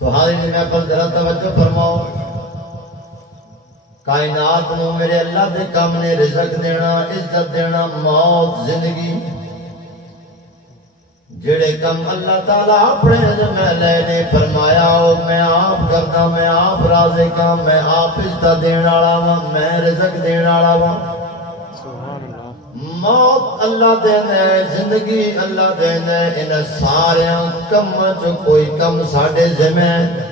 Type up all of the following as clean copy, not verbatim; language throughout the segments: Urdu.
تو حاضرین محفل ذرا توجہ فرماؤ، کائنات نو میرے اللہ دے کام نے رزق دینا، عزت دینا، موت، زندگی، جڑے کم اللہ تعالیٰ اپنے ذمہ لے نے فرمایا او میں آپ کردا، میں آپ رازق ہاں، میں آپ عزت دین والا ہاں، میں رزق دین والا ہاں۔ موت اللہ دینا ہے، زندگی اللہ دینا ہے، ان سارے کم چ کوئی کم ساڈے ذمہ ہے۔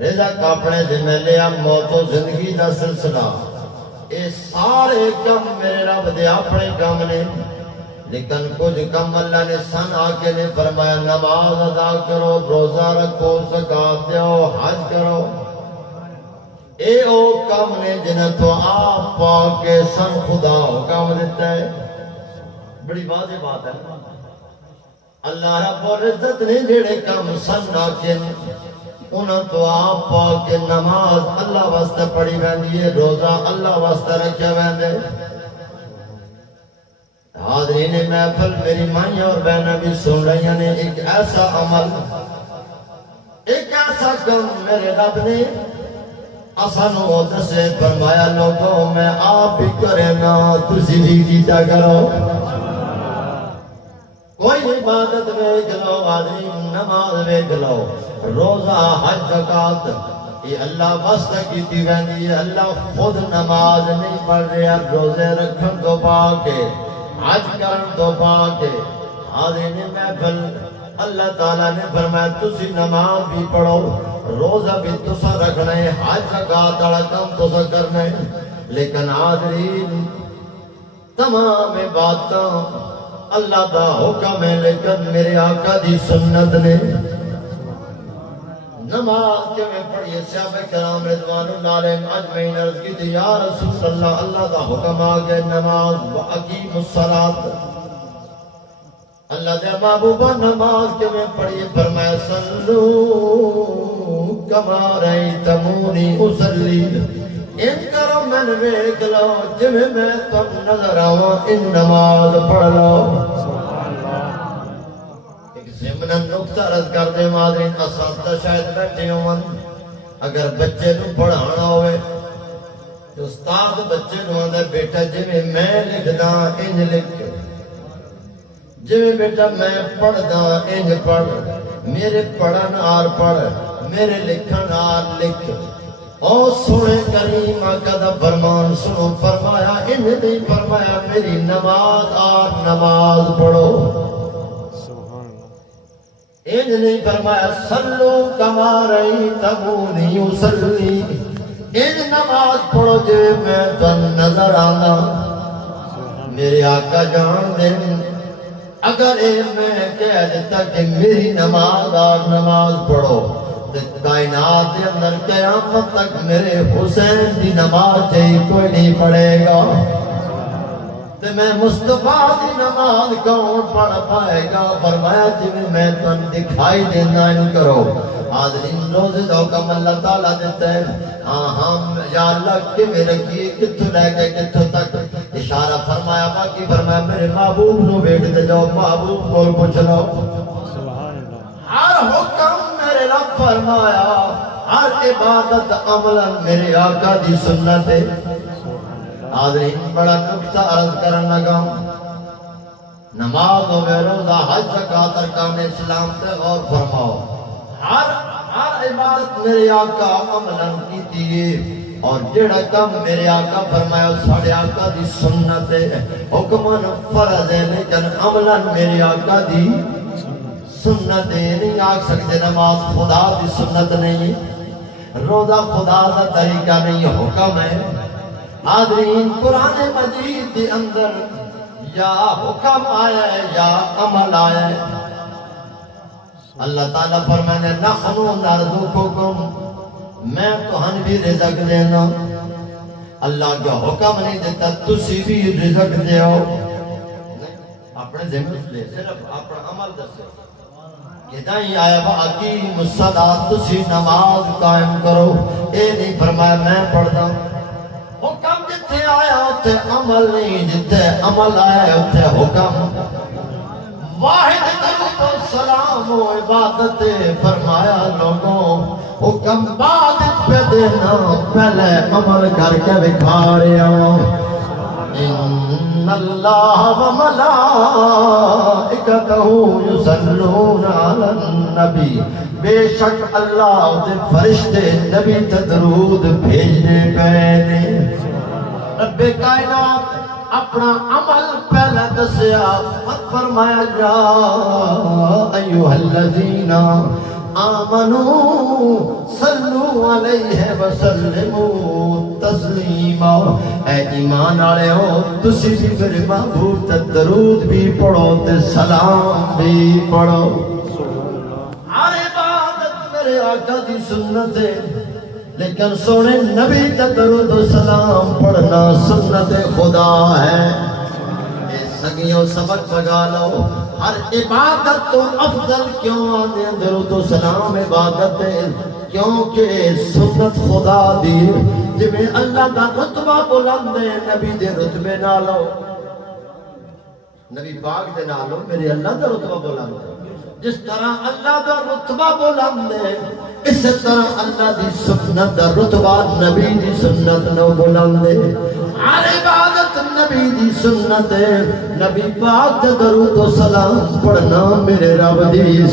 رزق اپنے ذمہ لیا، موت و زندگی دا سلسلہ، اے سارے کم میرے رب دے اپنے کم نے، لیکن کچھ کم اللہ نے سن آ کے نے فرمایا نماز ادا کرو، روزہ رکھو، زکات دیو، حج کرو۔ اے او کم نے جنہیں تو آپ پاک کے سن خدا حکم دیتا ہے۔ بڑی واضح بات ہے، اللہ رب العزت نے جڑے کم سن آ کے انہاں تو آپ پاک کے نماز اللہ واسطے پڑھی ویندی ہے، روزہ اللہ واسطے رکھیا ویندے۔ حاضرین محفل میری مائیں اور بہنیں بھی سن رہی ہیں، ایک ایسا عمل، ایک ایسا کم میرے رب نے اسانو دسے فرمایا لوگوں میں آپ بھی کرے نا تسی بھی کیتا کرو۔ کوئی عبادت ویکھ لو، حاضرین نماز ویکھ لو، روزہ، حج، زکات، یہ اللہ واسطے کیتی ویندی ہے۔ اللہ خود نماز نہیں پڑھ رہا، روزے رکھن تو پا کے، حج کرن تو پا کے۔ حاضرین محفل اللہ تعالیٰ نے فرمایا تسی نماز بھی پڑھو، روزہ بھی تسا رکھنا ہے، حج زکات والا کام تسا کرنا ہے، لیکن حاضرین تمام باتاں اللہ دا حکم ہے، لیکن میرے آقا دی سنت نے نماز کے میں پڑھیے۔ صحابہ کرام رضوان اللہ علیہم اجمعین عرض کی تھی یا رسول اللہ، اللہ دا حکم آ گیا نماز، وَأَقِیمُوا الصَّلَاةَ، اللہ دے محبوبہ نماز کے میں پڑھیے، فرمایا صلو کما رأیتمونی اصلی، ان کرو میں ویکھ لو جویں میں تم نظر آواں ان نماز پڑھ لو۔ ایک ضمن نقطہ عرض کر دے حاضرین، اساتذہ شاید بیٹھے ہوں، اگر بچے نو پڑھانا ہوئے تو استاد بچے نو آندا بیٹا جویں میں لکھدا انج لکھ، جویں بیٹا میں پڑھدا انج پڑھ، میرے پڑھن آر پڑھ، میرے لکھن آر لکھ۔ او سونے کریم آقا دا فرمان سنو، فرمایا انج نہیں فرمایا میری نماز آر نماز پڑھو، انج نہیں فرمایا صلو کما رأیتمونی اصلی، انج نماز پڑھو جو میں تن نظر آنا۔ میرے آقا جان دے اگر اے میں کہہ دیتا کہ میری نماز آر نماز پڑھو، تو کائنات کے اندر قیامت تک میرے حسین دی نماز چاہیے کوئی نہیں پڑھے گا، تو میں مصطفیٰ دی نماز کون پڑھ پائے گا؟ فرمایا جویں میں تن دکھائی دینا ان کرو۔ حاضرین روزے دا حکم اللہ تعالیٰ دیتا ہے، ہاں یا اللہ کہ میرے کی کتھوں لے کے کتھوں تک اشارہ فرمایا، باقی فرمایا میرے محبوب نو بیٹھ دے جاؤ، محبوب کو پوچھ لو۔ ہر حکم میرے رب فرمایا، ہر عبادت عملاً میرے آقا دی سنت ہے۔ حاضرین بڑا نقطہ عرض کرن لگا، نماز و روزہ، حج، زکات، ارکان اسلام تے غور فرماؤ، ہر عبادت میرے آقا عملاً کیتی ہے، اور جڑا کم میرے آقا فرمایا ساڑھے آقا دی سنت ہے، حکماً فرض ہے لیکن عملاً میرے آقا دی سنت ہے۔ نہیں آکھ سکتے نماز خدا دی سنت نہیں، روزہ خدا دا طریقہ نہیں، حکم ہے۔ حاضرین قرآن مجید کے اندر یا حکم آیا ہے یا عمل آیا ہے۔ اللہ تعالیٰ فرمانے نحن نرزقکم، میں تہن بھی رزق دینا۔ اللہ کا حکم نہیں دیتا تسی بھی رزق دیو، اپنے ذمہ لے صرف اپنا عمل دسے کہتا ہی آیا وَأَقِیمُوا الصَّلَاةَ، تسی نماز قائم کرو۔ اے نہیں فرمایا میں پڑھتا، حکم جتھے آیا اتھے عمل نہیں، جتھے عمل آیا اتھے حکم۔ واحد و سلام و عبادت فرمایا لوگوں حکم بعد پہ دینا پہلے عمل کر کے دکھا رہے ہو ان اللہ و ملائکتہ یصلون علی النبی بے شک اللہ دے فرشتے نبی تے درود بھیجنے پے نے رب کائنات اپنا عمل پہلے دسیا فرمایا یا ایھا الذین آمنوا صلوا علیہ وسلموا تسلیما اے ایمان والے ہو تسی بھی میرے محبوب تے درود بھی پڑھو تے سلام بھی پڑھو ہر عبادت میرے آقا دی سنت ہے لیکن سونے نبی تے درود و سلام پڑھنا سنت خدا ہے سگیوں سبق لگا لو ہر عبادت تو افضل کیوں آنے درود و سلام عبادت ہے کیونکہ سنت خدا دی جب اللہ کا رتبہ بلند ہے نبی دے رتبے نالو نبی پاک دے نالو میرے اللہ دا رتبہ بلند ہے جس طرح اللہ دا رتبہ بلند ہے اس طرح اللہ دی سنت دا رتبہ نبی دی سنت نو بلند ہے ہر عبادت نبی دی سنت ہے نبی پاک تے درود و سلام پڑھنا میرے رب دی